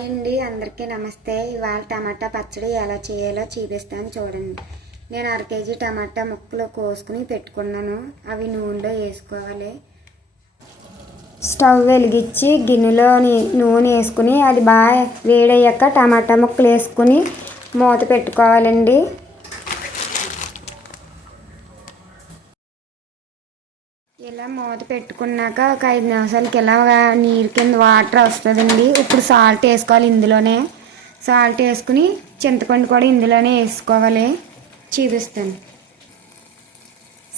Hi అండి. అందరికీ నమస్తే. ఇవాళ టమాటా పచ్చడి ఎలా చేయాలో చూపిస్తాను చూడండి. నేను అర కేజీ టమాటా ముక్కలు కోసుకుని పెట్టుకున్నాను. అవి నూనెలో వేసుకోవాలి. స్టవ్ వెలిగించి గిన్నెలో నూనె వేసుకుని అది బాగా వేడయ్యాక టమాటా ముక్కలు వేసుకుని మూత పెట్టుకోవాలండి. ఇలా మూత పెట్టుకున్నాక ఒక ఐదు నిమిషాలకి ఇలా నీరు కింద వాటర్ వస్తుందండి. ఇప్పుడు సాల్ట్ వేసుకోవాలి ఇందులోనే. సాల్ట్ వేసుకుని చింతపండు కూడా ఇందులోనే వేసుకోవాలి. చూపిస్తాను.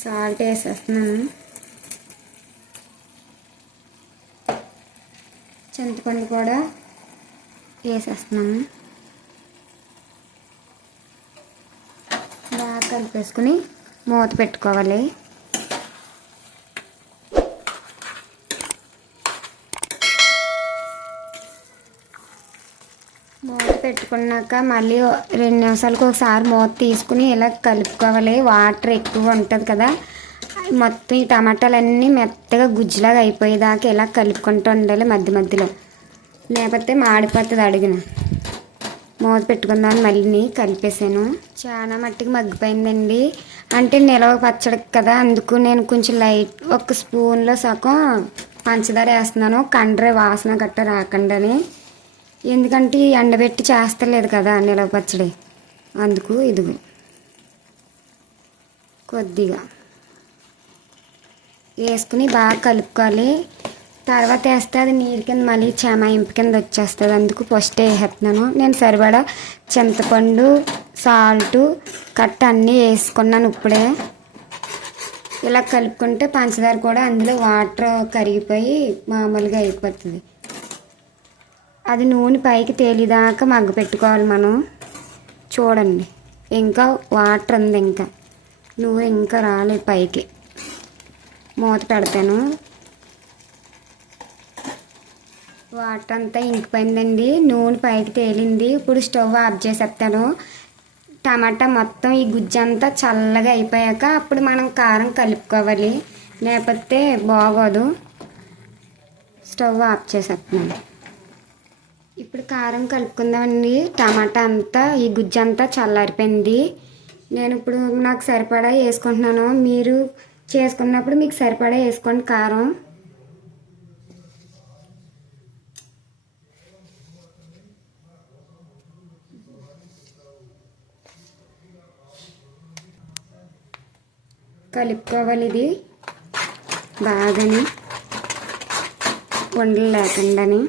సాల్ట్ వేసేస్తున్నాను. చింతపండు కూడా వేసేస్తున్నాము బాగా కలిపేసుకుని మూత పెట్టుకోవాలి. మూత పెట్టుకున్నాక మళ్ళీ రెండు నిమిషాలకు ఒకసారి మూత తీసుకుని ఇలా కలుపుకోవాలి. వాటర్ ఎక్కువ ఉంటుంది కదా. మొత్తం ఈ టమాటాలన్నీ మెత్తగా గుజ్జులాగా అయిపోయేదాకా ఇలా కలుపుకుంటూ ఉండాలి మధ్య మధ్యలో. లేకపోతే మాడిపోతుంది అడిగిన. మూత పెట్టుకుందాం మళ్ళీ కలిపేసాను. చాలా మట్టికి మగ్గిపోయిందండి. అంటే నిలవ పచ్చడి కదా అందుకు నేను కొంచెం లైట్ ఒక స్పూన్లో సగం పంచదార వేస్తున్నాను. కండ్రే వాసన గట్ట రాకుండాని. ఎందుకంటే ఎండబెట్టి చేస్తలేదు కదా నిలవ పచ్చడి. అందుకు ఇదిగో. కొద్దిగా. వేసుకుని బాగా కలుపుకోవాలి. తర్వాత వేస్తే అది నీరు కింద మళ్ళీ చెమాయింపు కింద వచ్చేస్తుంది. అందుకు ఫస్ట్ వేసేస్తున్నాను నేను సరిపడా చింతపండు సాల్ట్ కట్ట అన్నీ వేసుకున్నాను ఇప్పుడే. ఇలా కలుపుకుంటే పంచదార కూడా అందులో వాటర్ కరిగిపోయి మామూలుగా అయిపోతుంది. అది నూనె పైకి తేలిదాకా మగ్గు పెట్టుకోవాలి మనం. చూడండి. ఇంకా వాటర్ ఉంది ఇంకా. నువ్వు ఇంకా రాలేదు పైకి. మూత పెడతాను. వాటర్ అంతా ఇంకిపోయిందండి. నూనె పైకి తేలింది. ఇప్పుడు స్టవ్ ఆఫ్ చేసేస్తాను. టమాటా మొత్తం ఈ గుజ్జంతా చల్లగా అయిపోయాక అప్పుడు మనం కారం కలుపుకోవాలి. లేకపోతే బాగోదు. స్టవ్ ఆఫ్ చేసేస్తున్నాను. ఇప్పుడు కారం కలుపుకుందామండి. టమాటా అంతా ఈ గుజ్జు అంతా చల్లారిపోయింది. నేను ఇప్పుడు నాకు సరిపడా వేసుకుంటున్నాను. మీరు చేసుకున్నప్పుడు మీకు సరిపడా వేసుకోండి కారం. కలుపుకోవాలి ఇది. బాగాని వండలు లేకుండాని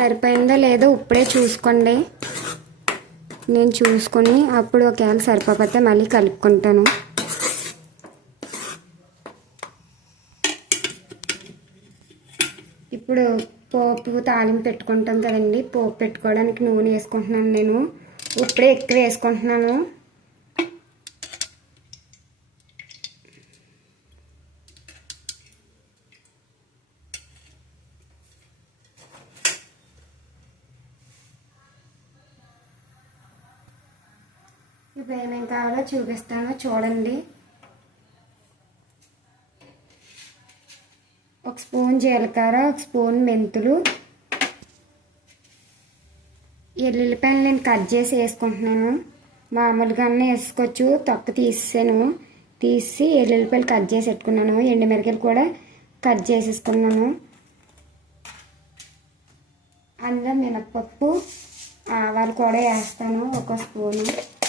సరిపోయిందో లేదో ఇప్పుడే చూసుకోండి. నేను చూసుకొని అప్పుడు ఒకవేళ సరిపోతే మళ్ళీ కలుపుకుంటాను. ఇప్పుడు పోపు తాలింపు పెట్టుకుంటాం కదండి. పోపు పెట్టుకోవడానికి నూనె వేసుకుంటున్నాను నేను. ఇప్పుడే ఎక్కువ వేసుకుంటున్నాను. ఇప్పుడు ఏమేమి కావాలో చూపిస్తాను చూడండి. ఒక స్పూన్ జీలకర్ర ఒక స్పూన్ మెంతులు. ఎల్లుల్లిపాయలు నేను కట్ చేసి వేసుకుంటున్నాను. మామూలుగానే వేసుకోవచ్చు. తొక్క తీసాను తీసి ఎల్లుల్లిపాయలు కట్ చేసి పెట్టుకున్నాను. ఎండుమిరకాయలు కూడా కట్ చేసేసుకున్నాను. అందులో మినప్పప్పు ఆవాలు కూడా వేస్తాను. ఒక స్పూను.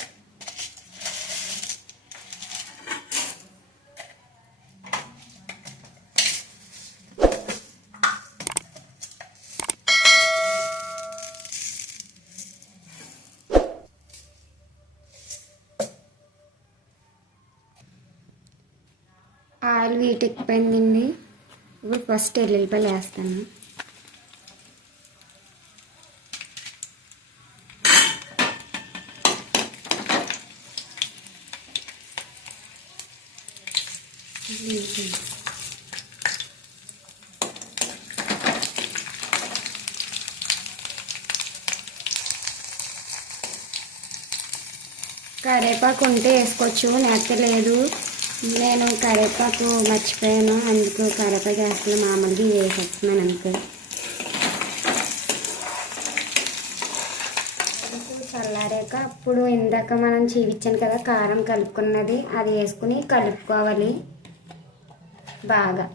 ఆయిల్ వీట్ ఎక్కిపోయిందండి ఇప్పుడు ఫస్ట్ ఎల్లుల్లిపాయలు వేస్తాను. కరేపాకు ఉంటే వేసుకోవచ్చు నేత లేదు. నేను కరివేపాకు మర్చిపోయాను. అందుకు కరివేపాకు వేస్తున్నా మామూలుగా వేసేస్తున్నాను అంతే. చల్లారాక అప్పుడు ఇందాక మనం చూపించాను కదా కారం కలుపుకున్నది అది వేసుకుని కలుపుకోవాలి బాగా.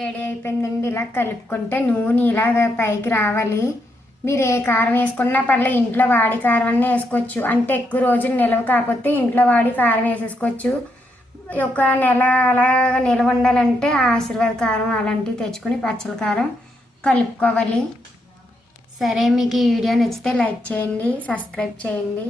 రెడీ అయిపోయిందండి. ఇలా కలుపుకుంటే నూనె ఇలాగ పైకి రావాలి. మీరు ఏ కారం వేసుకున్నా పర్లేదు ఇంట్లో వాడి కారం అన్నీ వేసుకోవచ్చు. అంటే ఎక్కువ రోజులు నిలవ కాకపోతే ఇంట్లో వాడి కారం వేసేసుకోవచ్చు. ఒక నెల అలా నిలవ ఉండాలంటే ఆశీర్వాద కారం అలాంటివి తెచ్చుకొని పచ్చల కారం కలుపుకోవాలి. సరే మీకు ఈ వీడియో నచ్చితే లైక్ చేయండి సబ్స్క్రైబ్ చేయండి.